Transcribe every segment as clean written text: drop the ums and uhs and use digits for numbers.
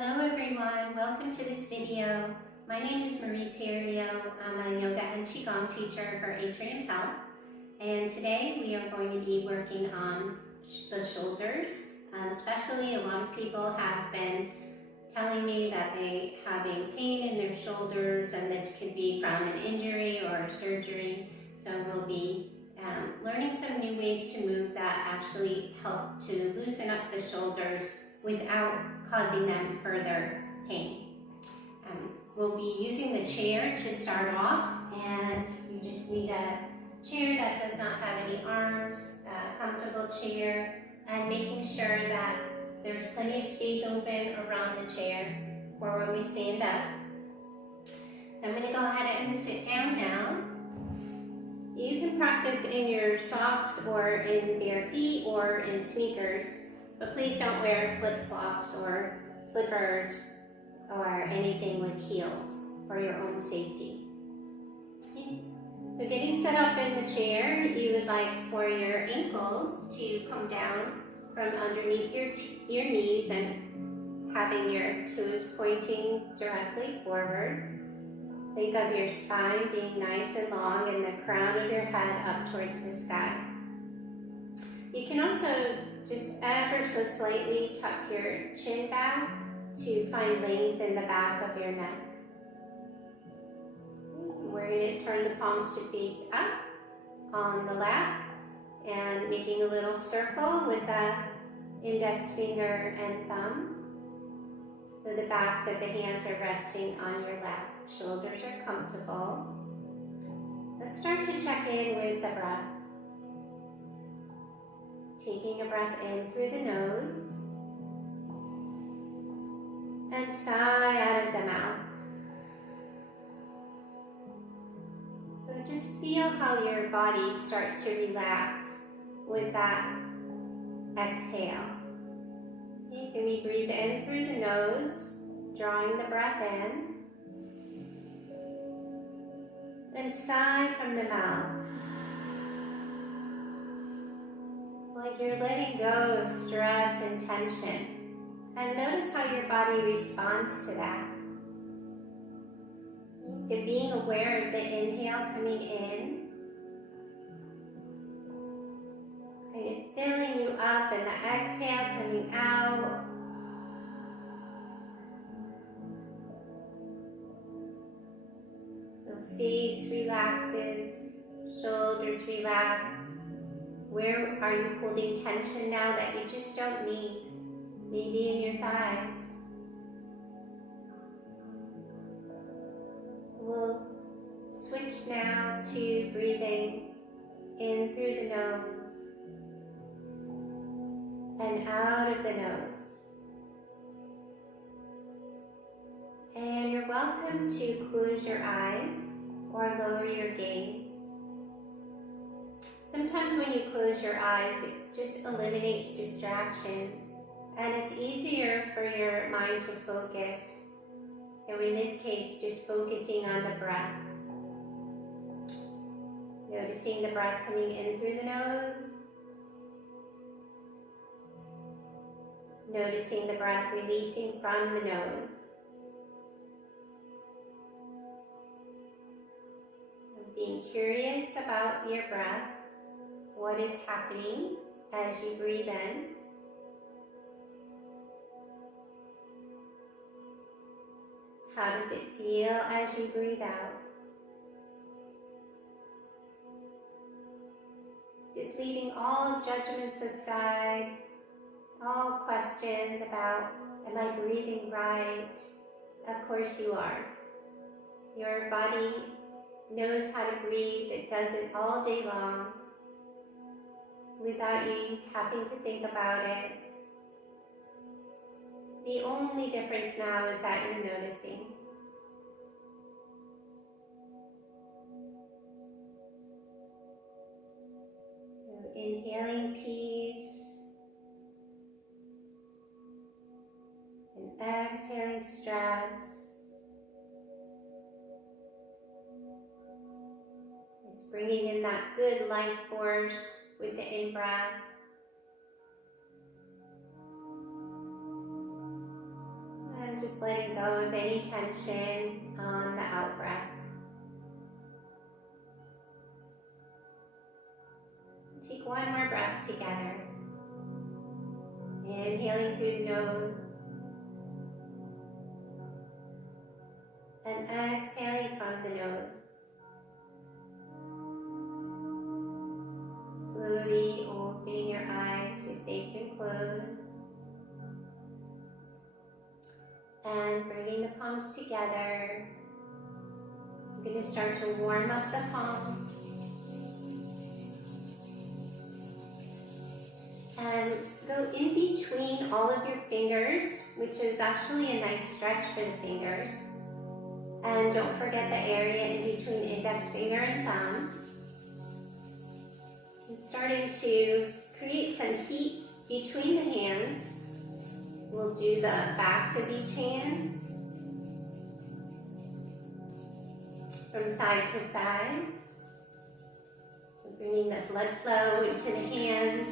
Hello everyone, welcome to this video. My name is Marie Theriault. I'm a yoga and Qigong teacher for Atrium Health. And today we are going to be working on the shoulders. Especially a lot of people have been telling me that they're having pain in their shoulders, and this could be from an injury or a surgery. So we'll be learning some new ways to move that actually help to loosen up the shoulders without causing them further pain. We'll be using the chair to start off, and you just need a chair that does not have any arms, a comfortable chair, and making sure that there's plenty of space open around the chair for when we stand up. I'm going to go ahead and sit down now. You can practice in your socks or in bare feet or in sneakers, but please don't wear flip-flops or slippers or anything with heels for your own safety. Okay. So getting set up in the chair, you would like for your ankles to come down from underneath your knees and having your toes pointing directly forward. Think of your spine being nice and long and the crown of your head up towards the sky. You can also just ever so slightly tuck your chin back to find length in the back of your neck. We're going to turn the palms to face up on the lap and making a little circle with the index finger and thumb. So the backs of the hands are resting on your lap. Shoulders are comfortable. Let's start to check in with the breath. Taking a breath in through the nose and sigh out of the mouth. So just feel how your body starts to relax with that exhale. Okay, so we breathe in through the nose, drawing the breath in, and sigh from the mouth. Like you're letting go of stress and tension. And notice how your body responds to that. So being aware of the inhale coming in, kind of filling you up, and the exhale coming out. So face relaxes, shoulders relax. Where are you holding tension now that you just don't need? Maybe in your thighs. We'll switch now to breathing in through the nose and out of the nose. And you're welcome to close your eyes or lower your gaze. Sometimes when you close your eyes, it just eliminates distractions, and it's easier for your mind to focus. So in this case, just focusing on the breath. Noticing the breath coming in through the nose. Noticing the breath releasing from the nose. And being curious about your breath. What is happening as you breathe in? How does it feel as you breathe out? Just leaving all judgments aside, all questions about, am I breathing right? Of course you are. Your body knows how to breathe. It does it all day long without you having to think about it. The only difference now is that you're noticing. So inhaling peace and exhaling stress. It's bringing in that good life force with the in-breath. And And just letting go of any tension on the out breath. Take one more breath together. Inhaling through the nose. And exhaling from the nose. Slowly opening your eyes if they've been closed. And bringing the palms together. I'm going to start to warm up the palms. And go in between all of your fingers, which is actually a nice stretch for the fingers. And don't forget the area in between index finger and thumb. And starting to create some heat between the hands. We'll do the backs of each hand from side to side. So bringing the blood flow into the hands,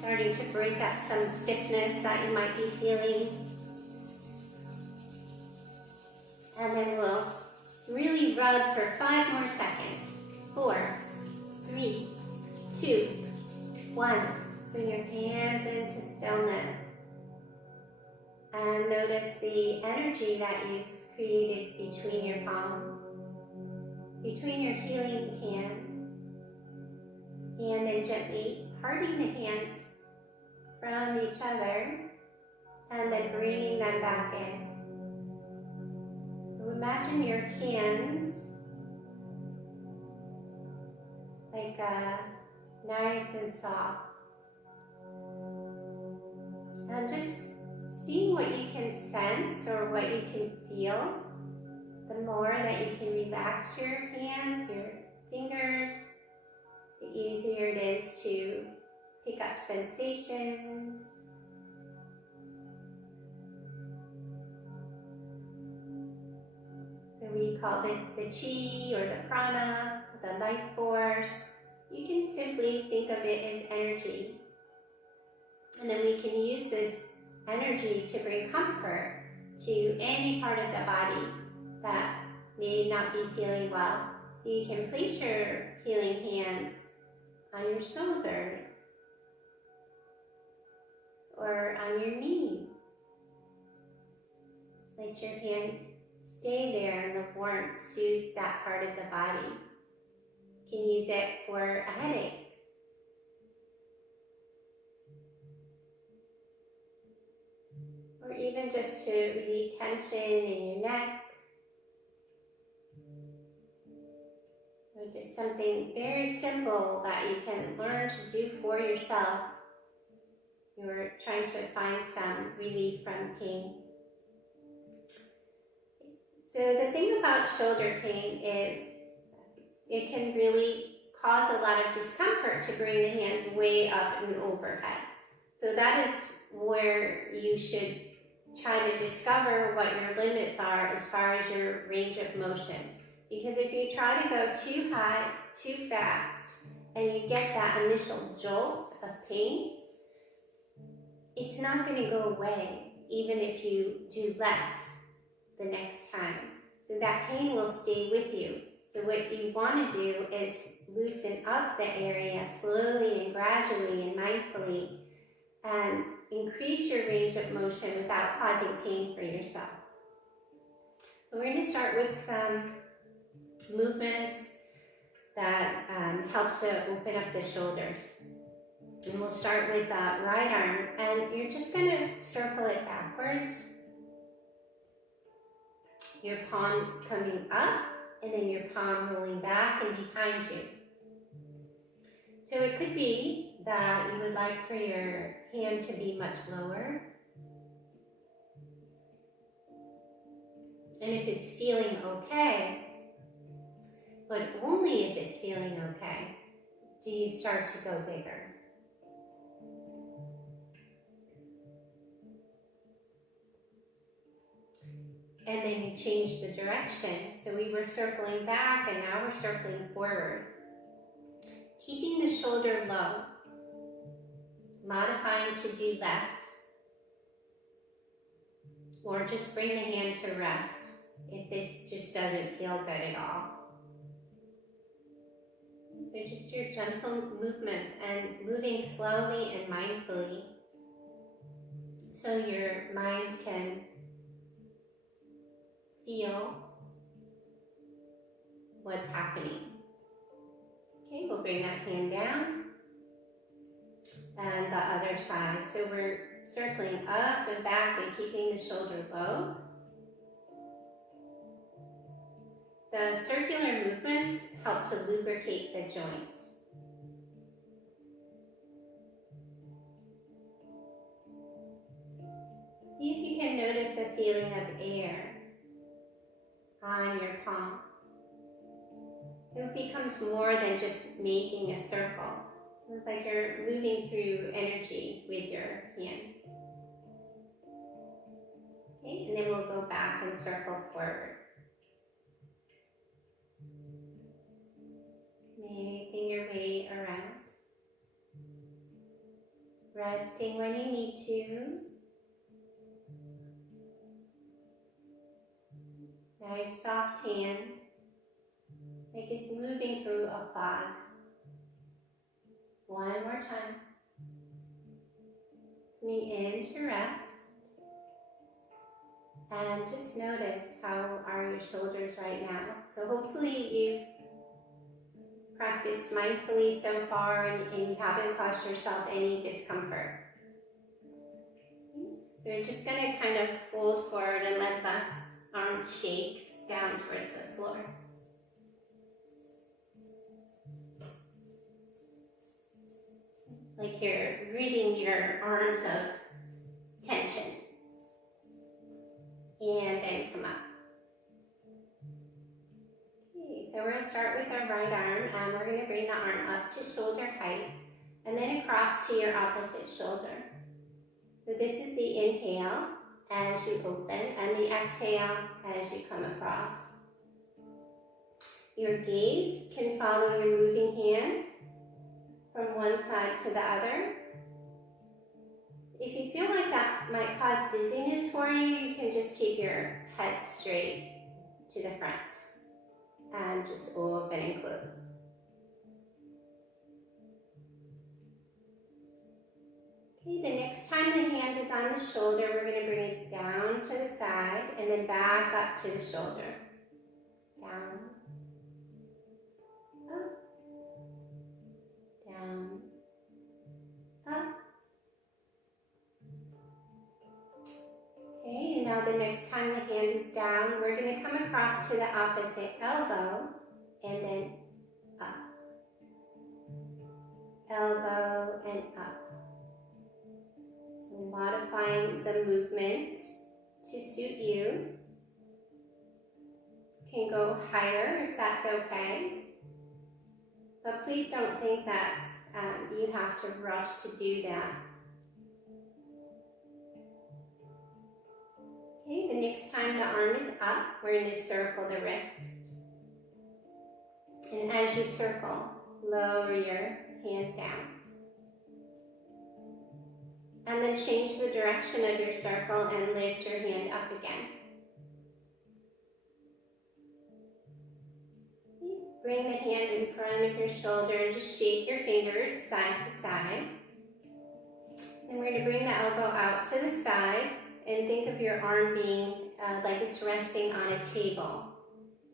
starting to break up some stiffness that you might be feeling. And then we'll really rub for 5 more seconds. 4, 3, 2, 1. Bring your hands into stillness. And notice the energy that you've created between your palm, between your healing hand, and then gently parting the hands from each other, and then bringing them back in. So imagine your hands like nice and soft, and just seeing what you can sense or what you can feel. The more that you can relax your hands, your fingers, the easier it is to pick up sensations. And we call this the chi or the prana, the life force. You can simply think of it as energy. And then we can use this energy to bring comfort to any part of the body that may not be feeling well. You can place your healing hands on your shoulder or on your knee. Let your hands stay there and the warmth soothes that part of the body. You can use it for a headache. Or even just to relieve tension in your neck. Or just something very simple that you can learn to do for yourself. You're trying to find some relief from pain. So the thing about shoulder pain is it can really cause a lot of discomfort to bring the hands way up and overhead. So that is where you should try to discover what your limits are as far as your range of motion. Because if you try to go too high, too fast, and you get that initial jolt of pain, it's not going to go away, even if you do less the next time. So that pain will stay with you. So what you want to do is loosen up the area slowly and gradually and mindfully, and increase your range of motion without causing pain for yourself. We're going to start with some movements that help to open up the shoulders. And we'll start with the right arm, and you're just going to circle it backwards. Your palm coming up, and then your palm rolling back and behind you. So it could be that you would like for your hand to be much lower. And if it's feeling okay, but only if it's feeling okay, do you start to go bigger. And then you change the direction. So we were circling back and now we're circling forward. Keeping the shoulder low, modifying to do less. or just bring the hand to rest if this just doesn't feel good at all. So just your gentle movements and moving slowly and mindfully so your mind can feel what's happening. Okay, we'll bring that hand down and the other side. So we're circling up and back and keeping the shoulder low. The circular movements help to lubricate the joints. See if you can notice a feeling of air on your palm. It becomes more than just making a circle. It's like you're moving through energy with your hand. Okay, and then we'll go back and circle forward. Making your way around. Resting when you need to. Nice soft hand. Like it's moving through a fog. One more time. Coming in to rest. And just notice how are your shoulders right now. So hopefully you've practiced mindfully so far and you haven't caused yourself any discomfort. We're just going to kind of fold forward and let the arms shake down towards the floor. Like you're ridding your arms of tension. And then come up. Okay, so we're going to start with our right arm, and we're going to bring the arm up to shoulder height, and then across to your opposite shoulder. So this is the inhale as you open, and the exhale as you come across. Your gaze can follow your moving hand from one side to the other. If you feel like that might cause dizziness for you, you can just keep your head straight to the front and just open and close. Okay, the next time the hand is on the shoulder, we're going to bring it down to the side and then back up to the shoulder. Down, up, down, up. Okay, and now the next time the hand is down, we're going to come across to the opposite elbow and then up. Elbow and up. Modifying the movement to suit you. You can go higher if that's okay. But please don't think that you have to rush to do that. Okay, the next time the arm is up, we're going to circle the wrist. And as you circle, lower your hand down. And then change the direction of your circle and lift your hand up again. Bring the hand in front of your shoulder and just shake your fingers side to side. Then we're going to bring the elbow out to the side and think of your arm being like it's resting on a table.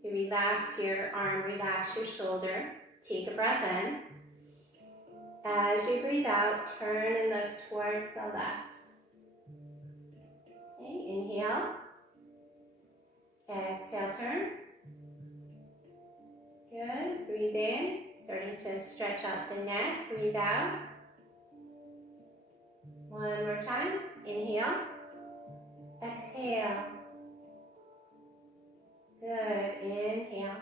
So relax your arm, relax your shoulder. Take a breath in. As you breathe out, turn and look towards the left. Okay, inhale. Exhale, turn. Good. Breathe in, starting to stretch out the neck. Breathe out. One more time. Inhale. Exhale. Good. Inhale.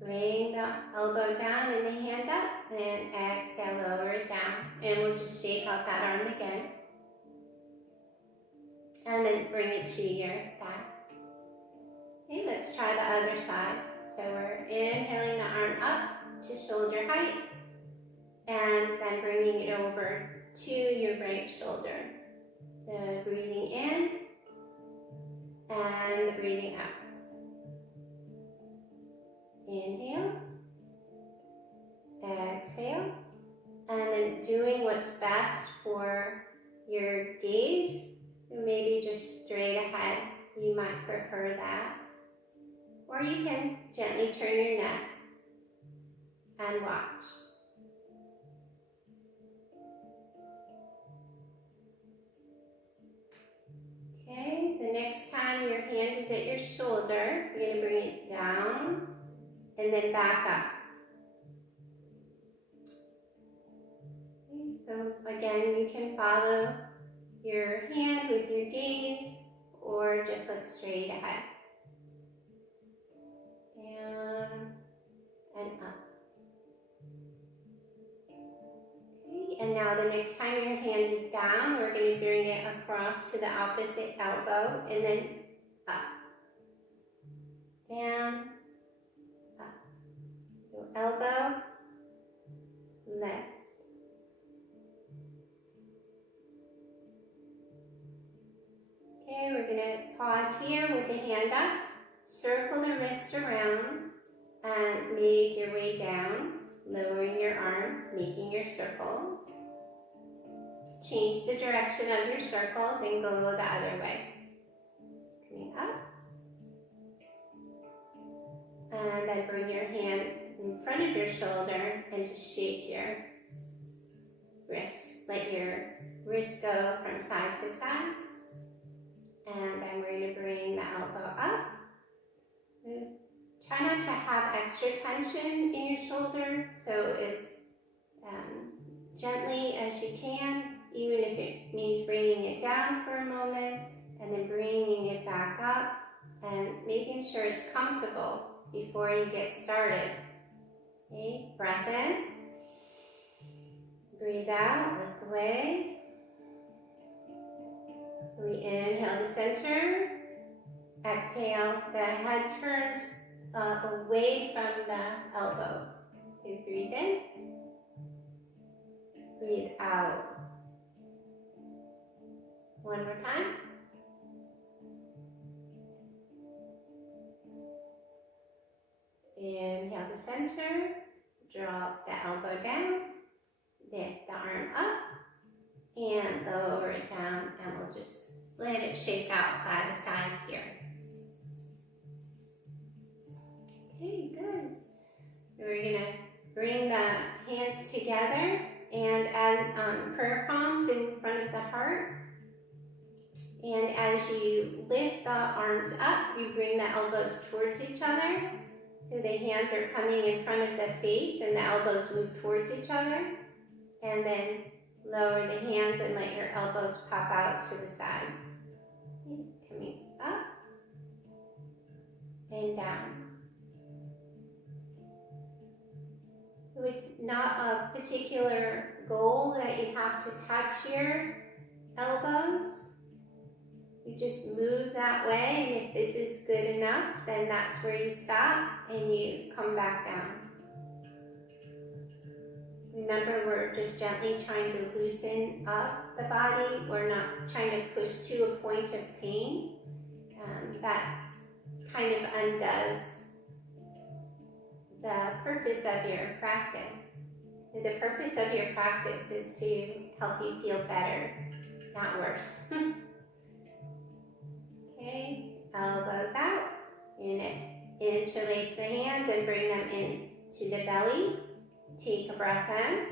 Bring the elbow down and the hand up, and exhale, lower it down. And we'll just shake out that arm again. And then bring it to your thigh. Okay, let's try the other side. So we're inhaling the arm up to shoulder height, and then bringing it over to your right shoulder. So breathing in, and breathing out. Inhale, exhale, and then doing what's best for your gaze. Maybe just straight ahead, you might prefer that. Or you can gently turn your neck and watch. Okay, the next time your hand is at your shoulder, you're going to bring it down and then back up. Okay, so again, you can follow your hand with your gaze or just look straight ahead. Down and up. Okay, and now the next time your hand is down, we're going to bring it across to the opposite elbow and then up. Down, up. So elbow, left. Okay, we're going to pause here with the hand up, circle the wrist around, and make your way down, lowering your arm, making your circle. Change the direction of your circle, then go the other way. Coming up. And then bring your hand in front of your shoulder and just shake your wrist. Let your wrist go from side to side. And then we're going to bring the elbow up. Try not to have extra tension in your shoulder, so it's gently as you can, even if it means bringing it down for a moment and then bringing it back up and making sure it's comfortable before you get started. Okay, breath in, breathe out, look away. We inhale to center, exhale, the head turns away from the elbow. Okay, breathe in, breathe out. One more time. Inhale to center, drop the elbow down, lift the arm up, and lower it down, and we'll just let it shake out by the side here. Okay, good. We're going to bring the hands together and add prayer palms in front of the heart. And as you lift the arms up, you bring the elbows towards each other. So the hands are coming in front of the face and the elbows move towards each other. And then lower the hands and let your elbows pop out to the sides. Coming up and down. So it's not a particular goal that you have to touch your elbows. You just move that way, and if this is good enough, then that's where you stop and you come back down. Remember, we're just gently trying to loosen up the body. We're not trying to push to a point of pain. That kind of undoes the purpose of your practice. The purpose of your practice is to help you feel better, not worse. Okay, elbows out. You're going to interlace the hands and bring them in to the belly. Take a breath in.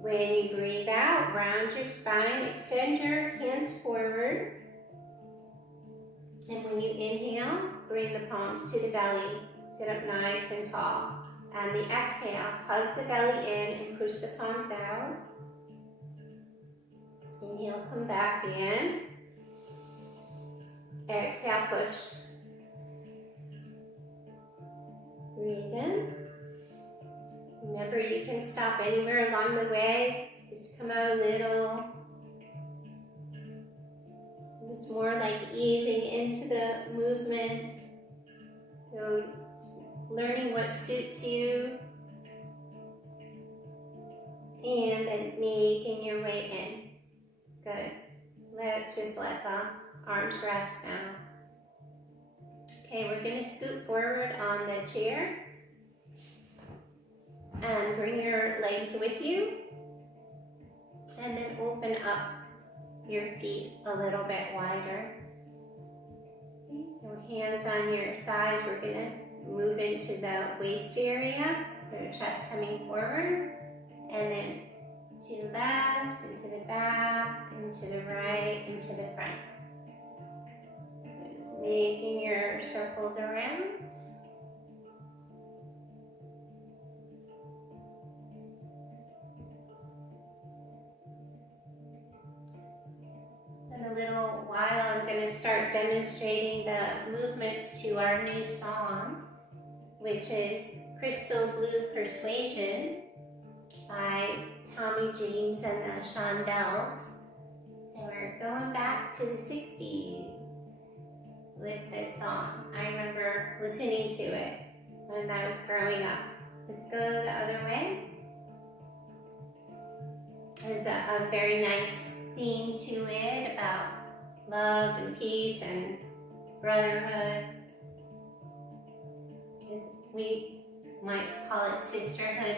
When you breathe out, round your spine, extend your hands forward. And when you inhale, bring the palms to the belly. Sit up nice and tall. And the exhale, hug the belly in and push the palms out. Inhale, come back in. Exhale, push. Breathe in. Remember, you can stop anywhere along the way. Just come out a little. It's more like easing into the movement. So, learning what suits you. And then making your way in. Good. Let's just let the arms rest now. Okay, we're going to scoot forward on the chair and bring your legs with you, and then open up your feet a little bit wider. Okay, your hands on your thighs. We're going to move into the waist area, so your chest coming forward, and then to the left, and to the back, and to the right, and to the front. Just making your circles around. In a little while, I'm going to start demonstrating the movements to our new song, which is Crystal Blue Persuasion by Tommy James and the Shondells. So we're going back to the 60s with this song. I remember listening to it when I was growing up. Let's go the other way. There's a very nice theme to it about love and peace and brotherhood. We might call it sisterhood.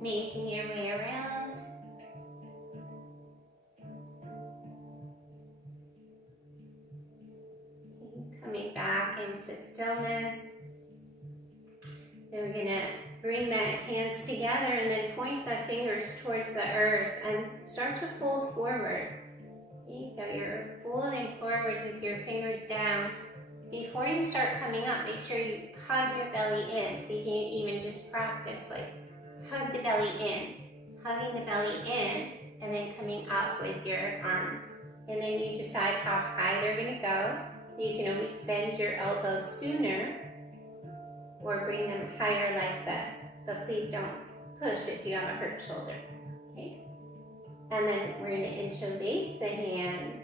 Making your way around. Coming back into stillness. Then we're going to bring the hands together and then point the fingers towards the earth and start to fold forward. Okay, so you're folding forward with your fingers down. Before you start coming up, make sure you hug your belly in. So you can even just practice, like hug the belly in, hugging the belly in, and then coming up with your arms. And then you decide how high they're going to go. You can always bend your elbows sooner or bring them higher like this. But please don't push if you have a hurt shoulder. Okay? And then we're going to interlace the hands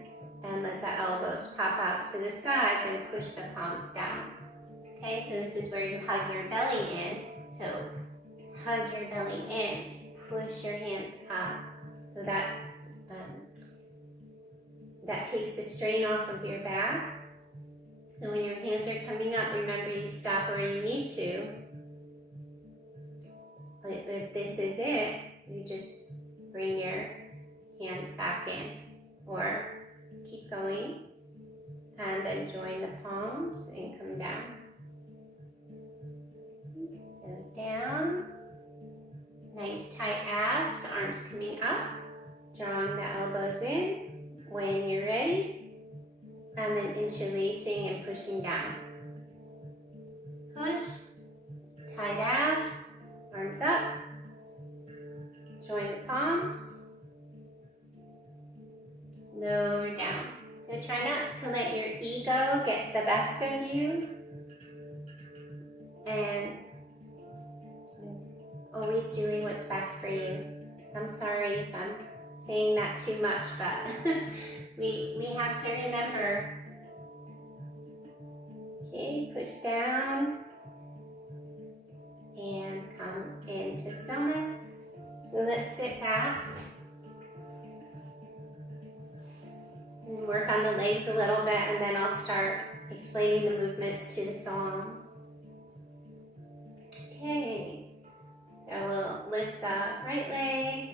and let the elbows pop out to the sides and push the palms down. Okay, so this is where you hug your belly in. So hug your belly in, push your hands up. So that takes the strain off of your back. So when your hands are coming up, remember you stop where you need to. If this is it, you just bring your hands back in or keep going and then join the palms and come down. Go down. Nice tight abs, arms coming up, drawing the elbows in when you're ready, and then interlacing and pushing down. Push, tight abs, arms up, join the palms, lower down. So try not to let your ego get the best of you, and always doing what's best for you. I'm sorry if I'm saying that too much, but we have to remember. Okay, push down and come into stillness. So let's sit back and work on the legs a little bit, and then I'll start explaining the movements to the song. Okay. I will lift the right leg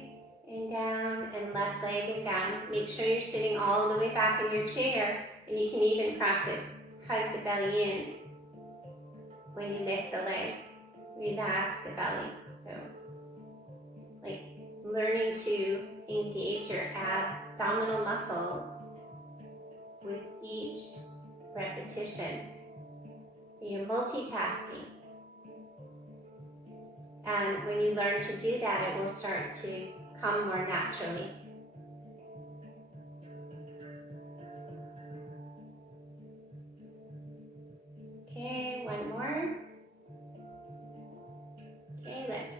and down and left leg and down. Make sure you're sitting all the way back in your chair, and you can even practice hug the belly in when you lift the leg. Relax the belly. So, like learning to engage your abdominal muscle with each repetition. You're multitasking. And when you learn to do that, it will start to come more naturally. Okay, one more. Okay, let's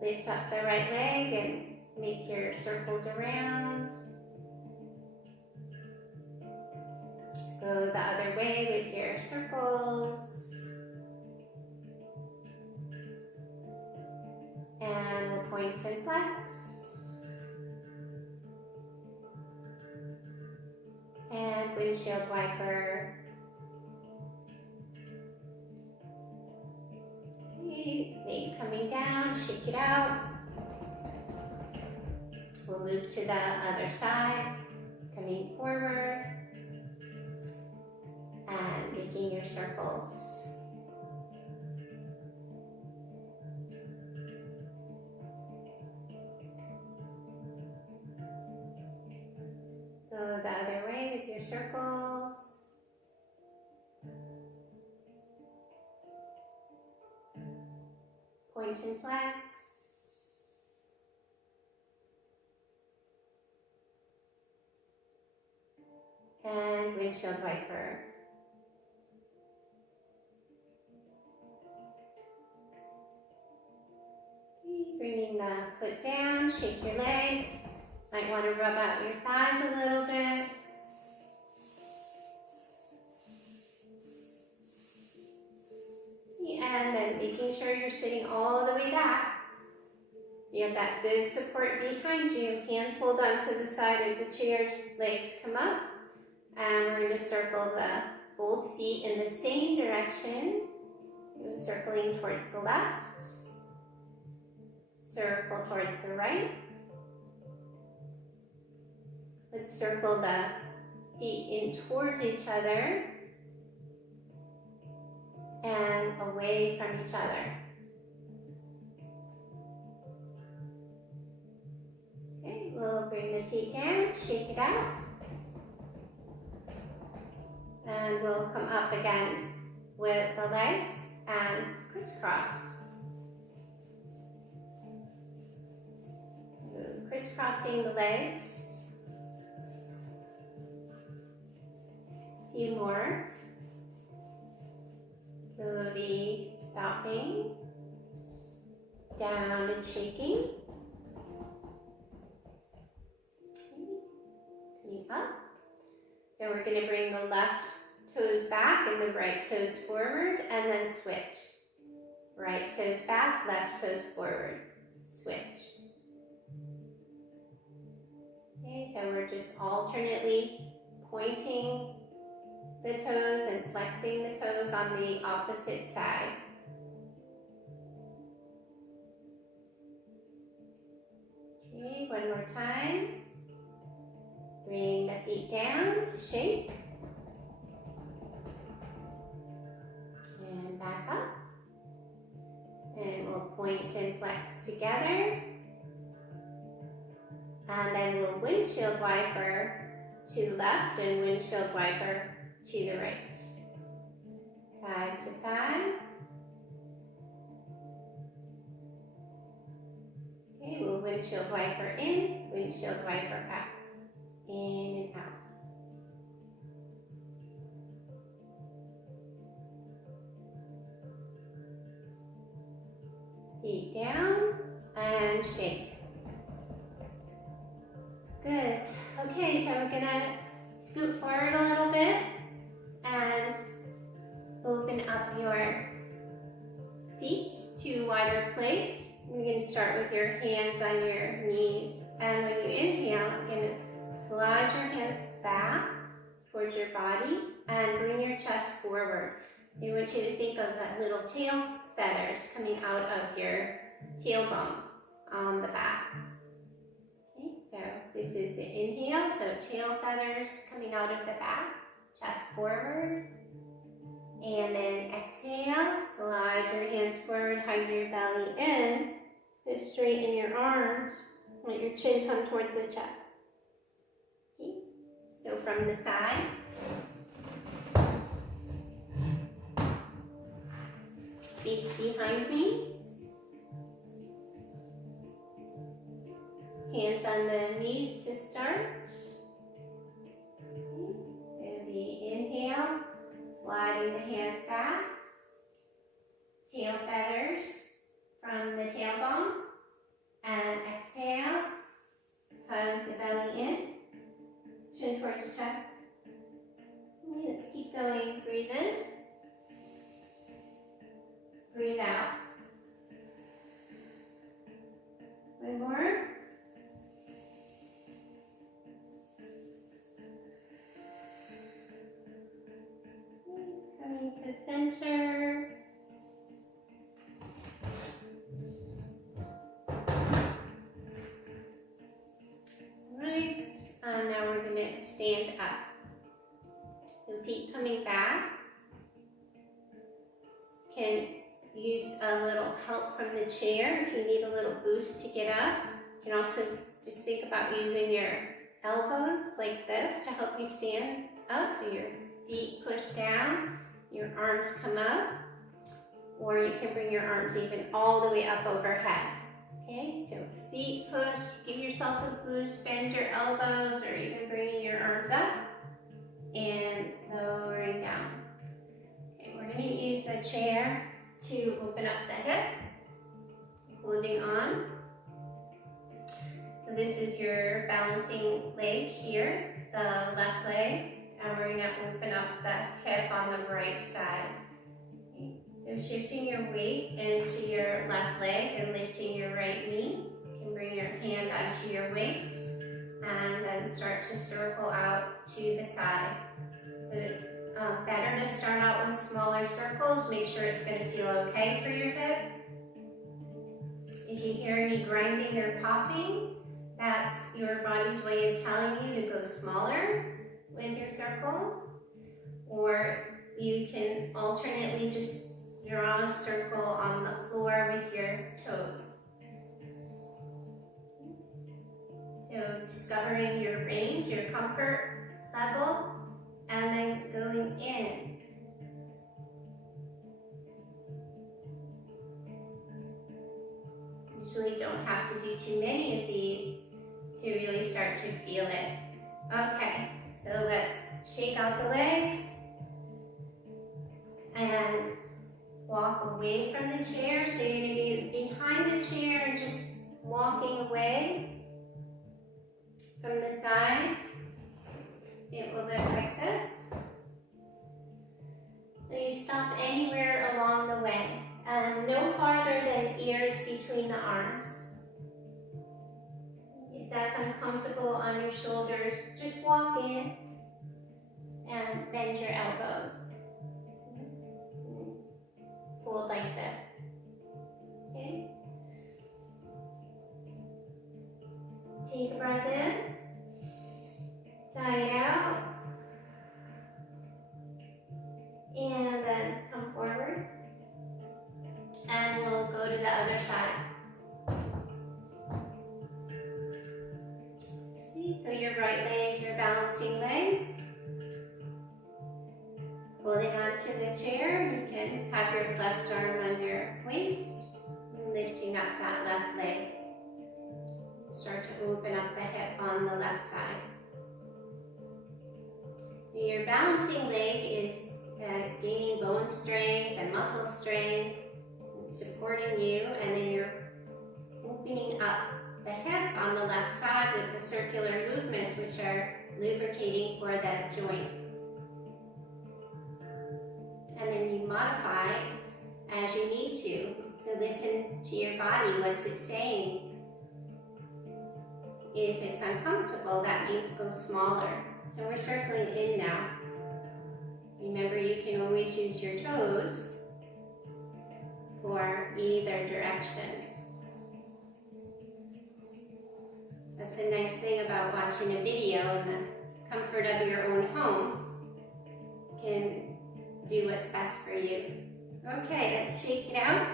lift up the right leg and make your circles around. Go the other way with your circles. And we'll point and flex. windshield wiper. Okay, leg coming down, shake it out. We'll move to the other side, coming forward and making your circles. Go the other way with your circles. Point and flex. And windshield wiper. Okay, bringing the foot down, shake your legs. Might want to rub out your thighs a little bit. And then making sure you're sitting all the way back. You have that good support behind you. Hands hold onto the side of the chair, legs come up. And we're going to circle both feet in the same direction. Circling towards the left. Circle towards the right. Let's circle the feet in towards each other and away from each other. Okay, we'll bring the feet down, shake it out. And we'll come up again with the legs and crisscross. Crisscrossing the legs. A few more. Slowly stopping. Down and shaking. Coming up. Then we're going to bring the left toes back and the right toes forward, and then switch. Right toes back, left toes forward. Switch. Okay, so we're just alternately pointing the toes and flexing the toes on the opposite side. Okay, one more time. Bring the feet down, shake. And back up. And we'll point and flex together. And then we'll windshield wiper to the left and windshield wiper to the right. Side to side. Okay, we'll windshield wiper in, windshield wiper out. In and out. Feet down and shake. Good. Okay, so we're gonna scoot forward a little bit and open up your feet to a wider place. You're going to start with your hands on your knees. And when you inhale, you're going to slide your hands back towards your body and bring your chest forward. I want you to think of that little tail feathers coming out of your tailbone on the back. Okay, so this is the inhale, so tail feathers coming out of the back, chest forward. And then exhale, slide your hands forward, hug your belly in, and straighten your arms, let your chin come towards the chest. Okay, so from the side. Feet behind me. Hands on the knees to start. Okay. And the inhale, sliding the hands back. Tail feathers from the tailbone. And exhale, hug the belly in. Chin towards chest. Okay, let's keep going. Breathe in. Breathe out. One more. center. Right, and now we're going to stand up. The feet coming back. Can use a little help from the chair if you need a little boost to get up. You can also just think about using your elbows like this to help you stand up. So your feet push down, your arms come up, or you can bring your arms even all the way up overhead. Okay, so feet push, give yourself a boost, bend your elbows, or even bringing your arms up and lowering down. Okay, we're going to use the chair to open up the hip, holding on. So this is your balancing leg here, the left leg, and we're going to open up the hip on the right side. Okay. So shifting your weight into your left leg and lifting your right knee. You can bring your hand onto your waist and then start to circle out to the side. But it's better to start out with smaller circles. Make sure it's going to feel okay for your hip. If you hear any grinding or popping, that's your body's way of telling you to go smaller with your circles. Or you can alternately just draw a circle on the floor with your toes. So discovering your range, your comfort level, and then going in. Usually don't have to do too many of these to really start to feel it. Okay, so let's shake out the legs and walk away from the chair. So you're going to be behind the chair and just walking away from the side. It will look like this. So you stop anywhere along the way, no farther than ears between the arms. If that's uncomfortable on your shoulders, just walk in and bend your elbows. Fold like that. Okay? Take a breath in. Side out. And then come forward. And we'll go to the other side. Okay, so your right leg, your balancing leg. Holding on to the chair, you can have your left arm on your waist, lifting up that left leg. Start to open up the hip on the left side. Your balancing leg is gaining bone strength and muscle strength, supporting you, and then you're opening up the hip on the left side with the circular movements, which are lubricating for that joint. And then you modify as you need to. So listen to your body, what's it saying? If it's uncomfortable, that means go smaller. So we're circling in now. Remember, you can always use your toes for either direction. That's the nice thing about watching a video in the comfort of your own home. You can do what's best for you. Okay, let's shake it out.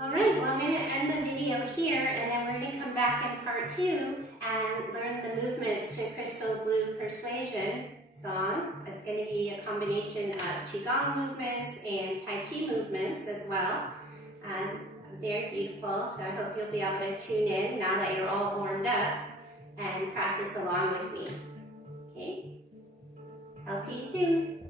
Alright, well I'm going to end the video here, and then we're going to come back in part 2 and learn the movements to Crystal Blue Persuasion song. It's going to be a combination of Qigong movements and Tai Chi movements as well. Very beautiful, so I hope you'll be able to tune in now that you're all warmed up and practice along with me. Okay? I'll see you soon.